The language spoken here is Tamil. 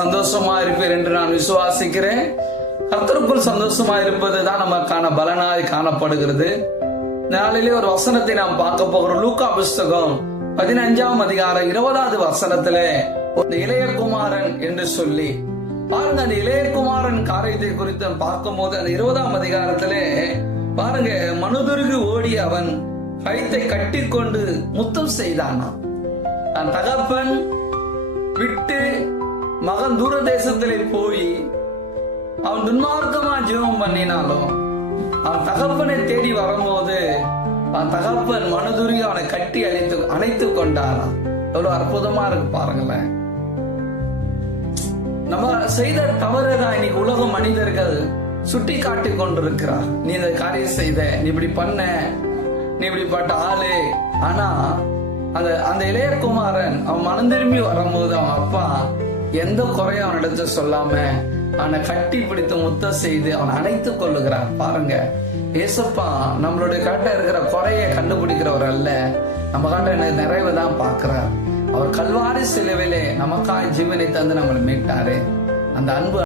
சந்தோஷமா இருப்பீர் என்று நான் விசுவாசிக்கிறேன். கர்த்தருக்குள் சந்தோஷமா இருப்பதுதான் நமக்கான பலனாய் காணப்படுகிறது. நாளிலே ஒரு வசனத்தை நாம் பார்க்க போகிறோம். லூக்கா புஸ்தகம் 15ஆம் அதிகாரம் 20வது வசனத்திலே ஒரு இளையகுமாரன் என்று சொல்லி பாருங்க. அந்த இளையகுமாரன் காரியத்தை குறித்து பார்க்கும் போது அந்த 20ஆம் அதிகாரத்திலே பாருங்க, மனுதுருகி ஓடி அவன் கழுத்தை கட்டி கொண்டு முத்தம் செய்தானா. தன் தகப்பன் விட்டு மகன் தூர தேசத்திலே போய் அவன் துன்மார்க்கமா ஜீவம் பண்ணினாலும் அவன் தகப்பனை தேடி வரும்போது அவன் தகப்பன் மனுதுருகி அவனை கட்டி அணைத்து கொண்டாராம். எவ்வளவு அற்புதமா இருக்கு பாருங்களேன். நம்ம செய்த தவறுதான் இன்னைக்கு உலக மனிதர்கள் சுட்டி காட்டி கொண்டிருக்கிறார். நீ இந்த காரியம் செய்த, நீ இப்படி பண்ண, நீ இப்படிப்பட்ட ஆளு. ஆனா அந்த இளையகுமாரன் அவன் மனம் திரும்பி வரும்போது அவன் அப்பா எந்த குறையும் அவனிடத்த சொல்லாம அவனை கட்டி பிடித்து முத்தம் செய்து அவன் அணைத்துக் கொள்ளுகிறான். பாருங்க, ஏசப்பா நம்மளுடைய கட்ட இருக்கிற குறைய கண்டுபிடிக்கிறவர் அல்ல, நம்ம கட்ட நிறைவு தான் பார்க்கிறார். அவர் கல்வாரி சிலுவையிலே நமக்காய் ஜீவனை தந்து நம்மளை மீட்டாரு. அந்த அன்பு